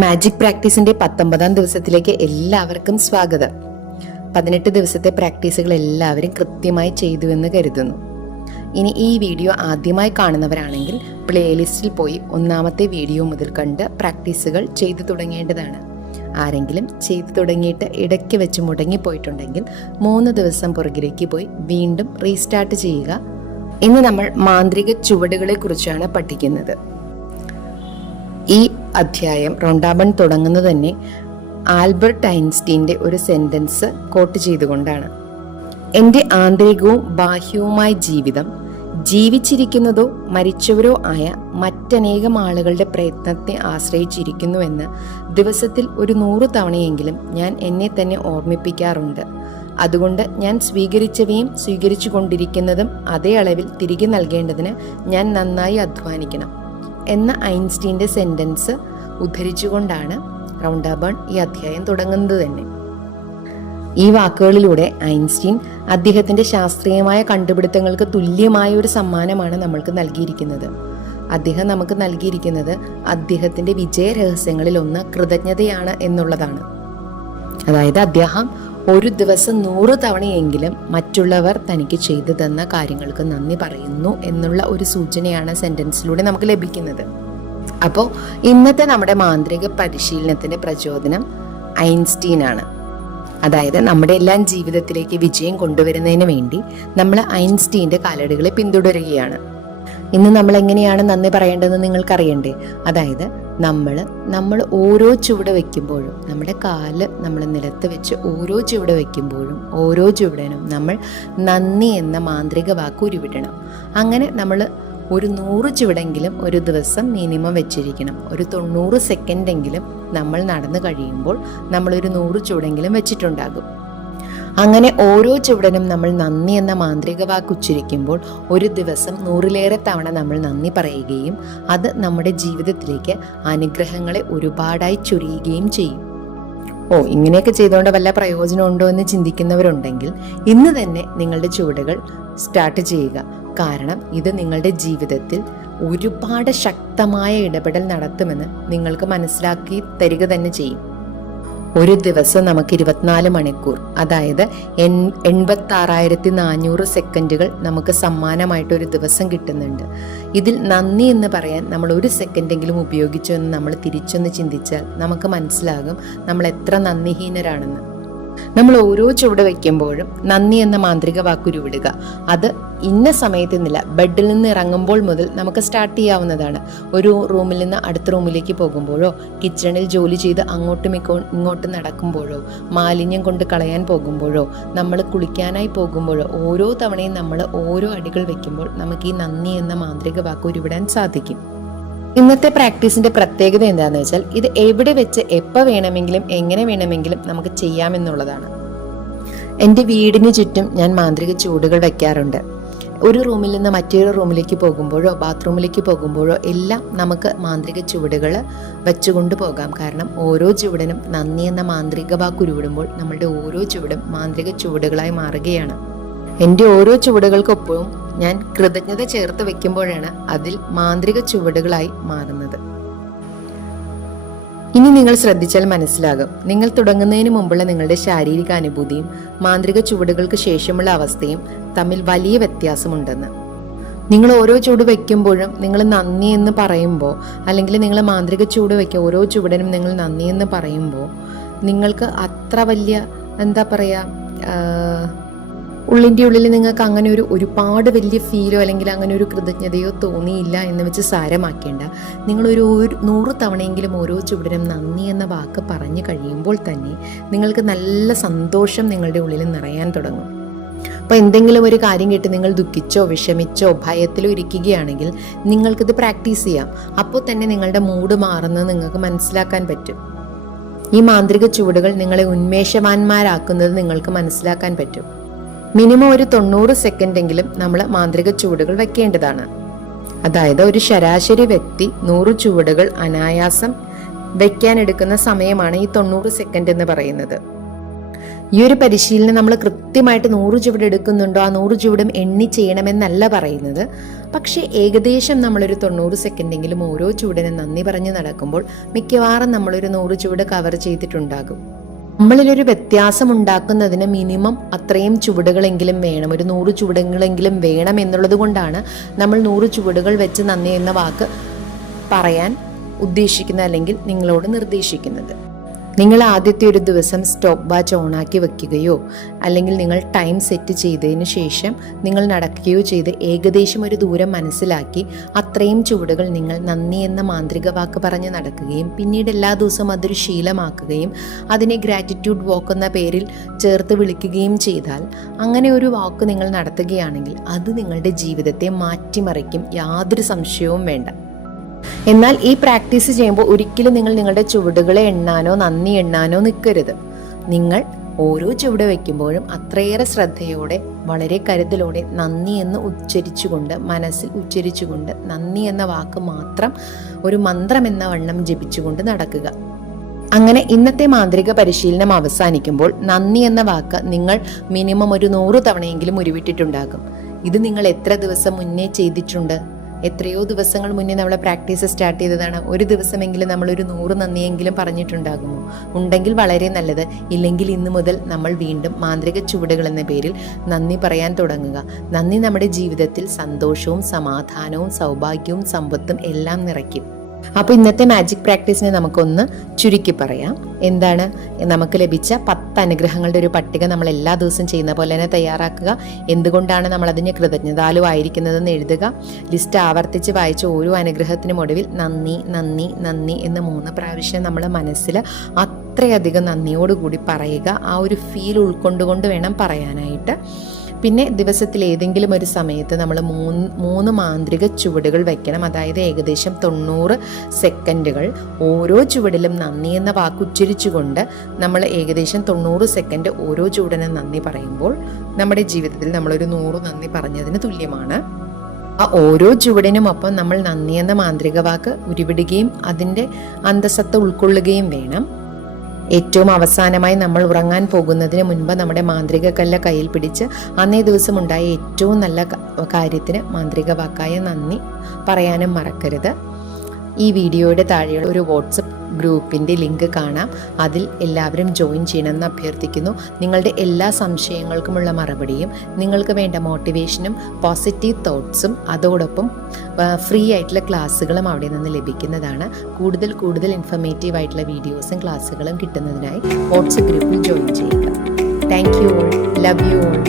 Magic പ്രാക്ടീസിന്റെ 19ാം ദിവസത്തിലേക്ക് എല്ലാവർക്കും സ്വാഗതം. 18 ദിവസത്തെ പ്രാക്ടീസുകൾ എല്ലാവരും കൃത്യമായി ചെയ്തുവെന്ന് കരുതുന്നു. ഇനി ഈ വീഡിയോ ആദ്യമായി കാണുന്നവരാണെങ്കിൽ പ്ലേലിസ്റ്റിൽ പോയി 1ാമത്തെ വീഡിയോ മുതൽ കണ്ട് പ്രാക്ടീസുകൾ ചെയ്തു തുടങ്ങേണ്ടതാണ്. ആരെങ്കിലും ചെയ്തു തുടങ്ങിയിട്ട് ഇടയ്ക്ക് വെച്ച് മുടങ്ങിപ്പോയിട്ടുണ്ടെങ്കിൽ 3 ദിവസം പുറകിലേക്ക് പോയി വീണ്ടും റീസ്റ്റാർട്ട് ചെയ്യുക. ഇന്ന് നമ്മൾ മാന്ത്രിക ചുവടുകളെ കുറിച്ചാണ് പഠിക്കുന്നത്. ഈ അധ്യായം റോണ്ടാബൺ തുടങ്ങുന്നത് തന്നെ ആൽബർട്ട് ഐൻസ്റ്റീൻ്റെ ഒരു സെന്റൻസ് കോട്ട് ചെയ്തുകൊണ്ടാണ്. എൻ്റെ ആന്തരികവും ബാഹ്യവുമായ ജീവിതം ജീവിച്ചിരിക്കുന്നതോ മരിച്ചവരോ ആയ മറ്റനേകം ആളുകളുടെ പ്രയത്നത്തെ ആശ്രയിച്ചിരിക്കുന്നുവെന്ന് ദിവസത്തിൽ ഒരു 100 തവണയെങ്കിലും ഞാൻ എന്നെ തന്നെ ഓർമ്മിപ്പിക്കാറുണ്ട്. അതുകൊണ്ട് ഞാൻ സ്വീകരിച്ചവയും സ്വീകരിച്ചു കൊണ്ടിരിക്കുന്നതും അതേ അളവിൽ തിരികെ നൽകേണ്ടതിന് ഞാൻ നന്നായി അധ്വാനിക്കണം എന്ന ഐൻസ്റ്റീൻ്റെ സെന്റൻസ് ഉദ്ധരിച്ചുകൊണ്ടാണ് റൗണ്ടാബൺ ഈ അധ്യായം തുടങ്ങുന്നത് തന്നെ. ഈ വാക്കുകളിലൂടെ ഐൻസ്റ്റീൻ അദ്ദേഹത്തിന്റെ ശാസ്ത്രീയമായ കണ്ടുപിടുത്തങ്ങൾക്ക് തുല്യമായ ഒരു സമ്മാനമാണ് നമ്മൾക്ക് നൽകിയിരിക്കുന്നത്. അദ്ദേഹം നമുക്ക് നൽകിയിരിക്കുന്നത് അദ്ദേഹത്തിന്റെ വിജയ രഹസ്യങ്ങളിൽ ഒന്ന് കൃതജ്ഞതയാണ് എന്നുള്ളതാണ്. അതായത് അദ്ദേഹം ഒരു ദിവസം 100 തവണയെങ്കിലും മറ്റുള്ളവർ തനിക്ക് ചെയ്തു തന്ന കാര്യങ്ങൾക്ക് നന്ദി പറയുന്നു എന്നുള്ള ഒരു സൂചനയാണ് സെന്റൻസിലൂടെ നമുക്ക് ലഭിക്കുന്നത്. അപ്പോൾ ഇന്നത്തെ നമ്മുടെ മാന്ത്രിക പരിശീലനത്തിന്റെ പ്രചോദനം ഐൻസ്റ്റീൻ ആണ്. അതായത് നമ്മുടെ എല്ലാം ജീവിതത്തിലേക്ക് വിജയം കൊണ്ടുവരുന്നതിന് വേണ്ടി നമ്മൾ ഐൻസ്റ്റീൻ്റെ കാലടികളെ പിന്തുടരുകയാണ്. ഇന്ന് നമ്മൾ എങ്ങനെയാണ് നന്ദി പറയേണ്ടതെന്ന് നിങ്ങൾക്കറിയണ്ടേ? അതായത് നമ്മൾ ഓരോ ചുവട് വയ്ക്കുമ്പോഴും, നമ്മുടെ കാല് നമ്മൾ നിലത്ത് വെച്ച് ഓരോ ചുവട് വയ്ക്കുമ്പോഴും ഓരോ ചുവടനും നമ്മൾ നന്ദി എന്ന മാന്ത്രിക വാക്ക് ഉരുവിടണം. അങ്ങനെ നമ്മൾ ഒരു 100 ചുവടെങ്കിലും ഒരു ദിവസം മിനിമം വെച്ചിരിക്കണം. ഒരു 90 സെക്കൻഡെങ്കിലും നമ്മൾ നടന്നു കഴിയുമ്പോൾ നമ്മളൊരു 100 ചുവടെങ്കിലും വെച്ചിട്ടുണ്ടാകും. അങ്ങനെ ഓരോ ചുവടനും നമ്മൾ നന്ദി എന്ന മാന്ത്രിക വാക്ക് ഉച്ചരിക്കുമ്പോൾ ഒരു ദിവസം 100ലേറെ തവണ നമ്മൾ നന്ദി പറയുകയും അത് നമ്മുടെ ജീവിതത്തിലേക്ക് അനുഗ്രഹങ്ങളെ ഒരുപാടായി ചൊരിയുകയും ചെയ്യും. ഇങ്ങനെയൊക്കെ ചെയ്തുകൊണ്ട് വല്ല പ്രയോജനമുണ്ടോ എന്ന് ചിന്തിക്കുന്നവരുണ്ടെങ്കിൽ ഇന്ന് തന്നെ നിങ്ങളുടെ ചുവടുകൾ സ്റ്റാർട്ട് ചെയ്യുക. കാരണം ഇത് നിങ്ങളുടെ ജീവിതത്തിൽ ഒരുപാട് ശക്തമായ ഇടപെടൽ നടത്തുമെന്ന് നിങ്ങൾക്ക് മനസ്സിലാക്കി തരിക തന്നെ ചെയ്യും. ഒരു ദിവസം നമുക്ക് 24 മണിക്കൂർ, അതായത് 86,400 സെക്കൻഡുകൾ നമുക്ക് സമ്മാനമായിട്ട് ഒരു ദിവസം കിട്ടുന്നുണ്ട്. ഇതിൽ നന്ദി എന്ന് പറയാൻ നമ്മൾ 1 സെക്കൻഡെങ്കിലും ഉപയോഗിച്ചു എന്ന് നമ്മൾ തിരിച്ചൊന്ന് ചിന്തിച്ചാൽ നമുക്ക് മനസ്സിലാകും നമ്മൾ എത്ര നന്ദിഹീനരാണെന്ന്. നമ്മൾ ഓരോ ചുവട് വയ്ക്കുമ്പോഴും നന്ദി എന്ന മാന്ത്രിക വാക്കുരുവിടുക. അത് ഇന്ന സമയത്തെന്നില്ല, ബെഡിൽ നിന്ന് ഇറങ്ങുമ്പോൾ മുതൽ നമുക്ക് സ്റ്റാർട്ട് ചെയ്യാവുന്നതാണ്. ഒരു റൂമിൽ നിന്ന് അടുത്ത റൂമിലേക്ക് പോകുമ്പോഴോ, കിച്ചണിൽ ജോലി ചെയ്ത് അങ്ങോട്ടും ഇങ്ങോട്ടും നടക്കുമ്പോഴോ, മാലിന്യം കൊണ്ട് കളയാൻ പോകുമ്പോഴോ, നമ്മൾ കുളിക്കാനായി പോകുമ്പോഴോ, ഓരോ തവണയും നമ്മൾ ഓരോ അടികൾ വെക്കുമ്പോൾ നമുക്ക് ഈ നന്ദി എന്ന മാന്ത്രിക വാക്ക് ഉരുവിടാൻ സാധിക്കും. ഇന്നത്തെ പ്രാക്ടീസിന്റെ പ്രത്യേകത എന്താണെന്ന് വെച്ചാൽ ഇത് എവിടെ വെച്ച് എപ്പോൾ വേണമെങ്കിലും എങ്ങനെ വേണമെങ്കിലും നമുക്ക് ചെയ്യാമെന്നുള്ളതാണ്. എൻ്റെ വീടിന് ചുറ്റും ഞാൻ മാന്ത്രിക ചുവടുകൾ വയ്ക്കാറുണ്ട്. ഒരു റൂമിൽ നിന്ന് മറ്റൊരു റൂമിലേക്ക് പോകുമ്പോഴോ ബാത്റൂമിലേക്ക് പോകുമ്പോഴോ എല്ലാം നമുക്ക് മാന്ത്രിക ചുവടുകൾ വെച്ചുകൊണ്ട് പോകാം. കാരണം ഓരോ ചുവടനും നന്ദി എന്ന മാന്ത്രിക വാക്ക് ഉരുവിടുമ്പോൾ നമ്മളുടെ ഓരോ ചുവടും മാന്ത്രിക ചുവടുകളായി മാറുകയാണ്. എൻ്റെ ഓരോ ചുവടുകൾക്കൊപ്പവും ഞാൻ കൃതജ്ഞത ചേർത്ത് വെക്കുമ്പോഴാണ് അതിൽ മാന്ത്രിക ചുവടുകളായി മാറുന്നത്. ഇനി നിങ്ങൾ ശ്രദ്ധിച്ചാൽ മനസ്സിലാകും, നിങ്ങൾ തുടങ്ങുന്നതിന് മുമ്പുള്ള നിങ്ങളുടെ ശാരീരിക അനുഭൂതിയും മാന്ത്രിക ചുവടുകൾക്ക് ശേഷമുള്ള അവസ്ഥയും തമ്മിൽ വലിയ വ്യത്യാസമുണ്ടെന്ന്. നിങ്ങൾ ഓരോ ചുവട് വയ്ക്കുമ്പോഴും നിങ്ങൾ നന്ദി എന്ന് പറയുമ്പോൾ, അല്ലെങ്കിൽ നിങ്ങൾ മാന്ത്രിക ചുവട് വയ്ക്കുക ഓരോ ചുവടനും നിങ്ങൾ നന്ദി എന്ന് പറയുമ്പോൾ നിങ്ങൾക്ക് അത്ര വലിയ ഉള്ളിൻ്റെ ഉള്ളിൽ നിങ്ങൾക്ക് അങ്ങനെ ഒരുപാട് വലിയ ഫീലോ അല്ലെങ്കിൽ അങ്ങനെ ഒരു കൃതജ്ഞതയോ തോന്നിയില്ല എന്ന് വെച്ച് സാരമാക്കേണ്ട. നിങ്ങളൊരു 100 തവണയെങ്കിലും ഓരോ ചുവടിനും നന്ദി എന്ന വാക്ക് പറഞ്ഞു കഴിയുമ്പോൾ തന്നെ നിങ്ങൾക്ക് നല്ല സന്തോഷം നിങ്ങളുടെ ഉള്ളിൽ നിറയാൻ തുടങ്ങും. അപ്പോൾ എന്തെങ്കിലും ഒരു കാര്യം കേട്ട് നിങ്ങൾ ദുഃഖിച്ചോ വിഷമിച്ചോ ഭയത്തിലോ ഇരിക്കുകയാണെങ്കിൽ നിങ്ങൾക്കിത് പ്രാക്ടീസ് ചെയ്യാം. അപ്പോൾ തന്നെ നിങ്ങളുടെ മൂഡ് മാറുന്നത് നിങ്ങൾക്ക് മനസ്സിലാക്കാൻ പറ്റും. ഈ മാന്ത്രിക ചുവടുകൾ നിങ്ങളെ ഉന്മേഷവാന്മാരാക്കുന്നത് നിങ്ങൾക്ക് മനസ്സിലാക്കാൻ പറ്റും. മിനിമം ഒരു 90 സെക്കൻഡെങ്കിലും നമ്മൾ മാന്ത്രിക ചുവടുകൾ വെക്കേണ്ടതാണ്. അതായത് ഒരു ശരാശരി വ്യക്തി 100 ചുവടുകൾ അനായാസം വെക്കാനെടുക്കുന്ന സമയമാണ് ഈ 90 സെക്കൻഡ് എന്ന് പറയുന്നത്. ഈ ഒരു പരിശീലനം നമ്മൾ കൃത്യമായിട്ട് 100 ചുവട് എടുക്കുന്നുണ്ടോ, ആ 100 ചുവടും എണ്ണി ചെയ്യണമെന്നല്ല പറയുന്നത്. പക്ഷേ ഏകദേശം നമ്മളൊരു 90 സെക്കൻഡെങ്കിലും ഓരോ ചുവടിനും നന്ദി പറഞ്ഞ് നടക്കുമ്പോൾ മിക്കവാറും നമ്മളൊരു 100 ചുവട് കവർ ചെയ്തിട്ടുണ്ടാകും. നമ്മളിലൊരു വ്യത്യാസം ഉണ്ടാക്കുന്നതിന് മിനിമം അത്രയും ചുവടുകളെങ്കിലും വേണം, ഒരു 100 ചുവടുകളെങ്കിലും വേണം എന്നുള്ളത് കൊണ്ടാണ് നമ്മൾ 100 ചുവടുകൾ വെച്ച് നന്ദി എന്ന വാക്ക് പറയാൻ ഉദ്ദേശിക്കുന്നത് അല്ലെങ്കിൽ നിങ്ങളോട് നിർദ്ദേശിക്കുന്നത്. നിങ്ങൾ ആദ്യത്തെ ഒരു ദിവസം സ്റ്റോപ്പ് വാച്ച് ഓണാക്കി വെക്കുകയോ അല്ലെങ്കിൽ നിങ്ങൾ ടൈം സെറ്റ് ചെയ്തതിന് ശേഷം നിങ്ങൾ നടക്കുകയോ ചെയ്ത് ഏകദേശം ഒരു ദൂരം മനസ്സിലാക്കി അത്രയും ചുവടുകൾ നിങ്ങൾ നന്ദി എന്ന മാന്ത്രിക വാക്ക് പറഞ്ഞ് നടക്കുകയും പിന്നീട് എല്ലാ ദിവസവും അതൊരു ശീലമാക്കുകയും അതിനെ ഗ്രാറ്റിറ്റ്യൂഡ് വാക്ക് എന്ന പേരിൽ ചേർത്ത് വിളിക്കുകയും ചെയ്താൽ, അങ്ങനെ ഒരു വാക്ക് നിങ്ങൾ നടത്തുകയാണെങ്കിൽ അത് നിങ്ങളുടെ ജീവിതത്തെ മാറ്റിമറിക്കും, യാതൊരു സംശയവും വേണ്ട. എന്നാൽ ഈ പ്രാക്ടീസ് ചെയ്യുമ്പോൾ ഒരിക്കലും നിങ്ങൾ നിങ്ങളുടെ ചുവടുകളെ എണ്ണാനോ നന്ദി എണ്ണാനോ നിൽക്കരുത്. നിങ്ങൾ ഓരോ ചുവട് വയ്ക്കുമ്പോഴും അത്രയേറെ ശ്രദ്ധയോടെ വളരെ കരുതലോടെ നന്ദി എന്ന് ഉച്ചരിച്ചുകൊണ്ട്, മനസ്സിൽ ഉച്ചരിച്ചുകൊണ്ട് നന്ദി എന്ന വാക്ക് മാത്രം ഒരു മന്ത്രം എന്ന വണ്ണം ജപിച്ചുകൊണ്ട് നടക്കുക. അങ്ങനെ ഇന്നത്തെ മാന്ത്രിക പരിശീലനം അവസാനിക്കുമ്പോൾ നന്ദി എന്ന വാക്ക് നിങ്ങൾ മിനിമം ഒരു 100 തവണയെങ്കിലും ഉരുവിട്ടിട്ടുണ്ടാകും. ഇത് നിങ്ങൾ എത്ര ദിവസം മുന്നേ ചെയ്തിട്ടുണ്ട്? എത്രയോ ദിവസങ്ങൾ മുന്നേ നമ്മൾ പ്രാക്ടീസ് സ്റ്റാർട്ട് ചെയ്തതാണ്. ഒരു ദിവസമെങ്കിലും നമ്മളൊരു 100 നന്ദിയെങ്കിലും പറഞ്ഞിട്ടുണ്ടാകുമോ? ഉണ്ടെങ്കിൽ വളരെ നല്ലത്. ഇല്ലെങ്കിൽ ഇന്നു മുതൽ നമ്മൾ വീണ്ടും മാന്ത്രിക ചുവടുകൾ എന്ന പേരിൽ നന്ദി പറയാൻ തുടങ്ങുക. നന്ദി നമ്മുടെ ജീവിതത്തിൽ സന്തോഷവും സമാധാനവും സൗഭാഗ്യവും സമ്പത്തും എല്ലാം നിറയ്ക്കും. അപ്പോൾ ഇന്നത്തെ മാജിക് പ്രാക്ടീസിനെ നമുക്കൊന്ന് ചുരുക്കി പറയാം. എന്താണ്? നമുക്ക് ലഭിച്ച 10 അനുഗ്രഹങ്ങളുടെ ഒരു പട്ടിക നമ്മൾ എല്ലാ ദിവസവും ചെയ്യുന്ന പോലെ തന്നെ തയ്യാറാക്കുക. എന്തുകൊണ്ടാണ് നമ്മൾ അതിന് കൃതജ്ഞതാലു ആയിരിക്കുന്നതെന്ന് എഴുതുക. ലിസ്റ്റ് ആവർത്തിച്ച് വായിച്ച ഓരോ അനുഗ്രഹത്തിനും ഒടുവിൽ നന്ദി നന്ദി നന്ദി എന്ന് 3 പ്രാവശ്യം നമ്മൾ മനസ്സിൽ അത്രയധികം നന്ദിയോടുകൂടി പറയുക. ആ ഒരു ഫീൽ ഉൾക്കൊണ്ടുകൊണ്ട് വേണം പറയാനായിട്ട്. പിന്നെ ദിവസത്തിൽ ഏതെങ്കിലും ഒരു സമയത്ത് നമ്മൾ 3 മാന്ത്രിക ചുവടുകൾ വയ്ക്കണം. അതായത് ഏകദേശം 90 സെക്കൻഡുകൾ ഓരോ ചുവടിലും നന്ദി എന്ന വാക്ക് ഉച്ചരിച്ചുകൊണ്ട് നമ്മൾ ഏകദേശം 90 സെക്കൻഡ് ഓരോ ചുവടിനും നന്ദി പറയുമ്പോൾ നമ്മുടെ ജീവിതത്തിൽ നമ്മളൊരു 100 നന്ദി പറഞ്ഞതിന് തുല്യമാണ്. ആ ഓരോ ചുവടിനുമൊപ്പം നമ്മൾ നന്ദി എന്ന മാന്ത്രിക വാക്ക് ഉരുവിടുകയും അതിൻ്റെ അന്തസത്ത ഉൾക്കൊള്ളുകയും വേണം. ഏറ്റവും അവസാനമായി നമ്മൾ ഉറങ്ങാൻ പോകുന്നതിന് മുൻപ് നമ്മുടെ മാന്ത്രിക കല്ല് കയ്യിൽ പിടിച്ച് അന്നേ ദിവസം ഉണ്ടായ ഏറ്റവും നല്ല കാര്യത്തിന് മാന്ത്രിക വാക്കായ നന്ദി പറയാനും മറക്കരുത്. ഈ വീഡിയോയുടെ താഴെയുള്ള ഒരു വാട്സപ്പ് ഗ്രൂപ്പിൻ്റെ ലിങ്ക് കാണാം. അതിൽ എല്ലാവരും ജോയിൻ ചെയ്യണമെന്ന് അഭ്യർത്ഥിക്കുന്നു. നിങ്ങളുടെ എല്ലാ സംശയങ്ങൾക്കുമുള്ള മറുപടിയും നിങ്ങൾക്ക് വേണ്ട മോട്ടിവേഷനും പോസിറ്റീവ് തോട്ട്സും അതോടൊപ്പം ഫ്രീ ആയിട്ടുള്ള ക്ലാസ്സുകളും അവിടെ നിന്ന് ലഭിക്കുന്നതാണ്. കൂടുതൽ ഇൻഫർമേറ്റീവ് ആയിട്ടുള്ള വീഡിയോസും ക്ലാസ്സുകളും കിട്ടുന്നതിനായി വാട്സപ്പ് ഗ്രൂപ്പിൽ ജോയിൻ ചെയ്യുക. Thank you all. Love you all.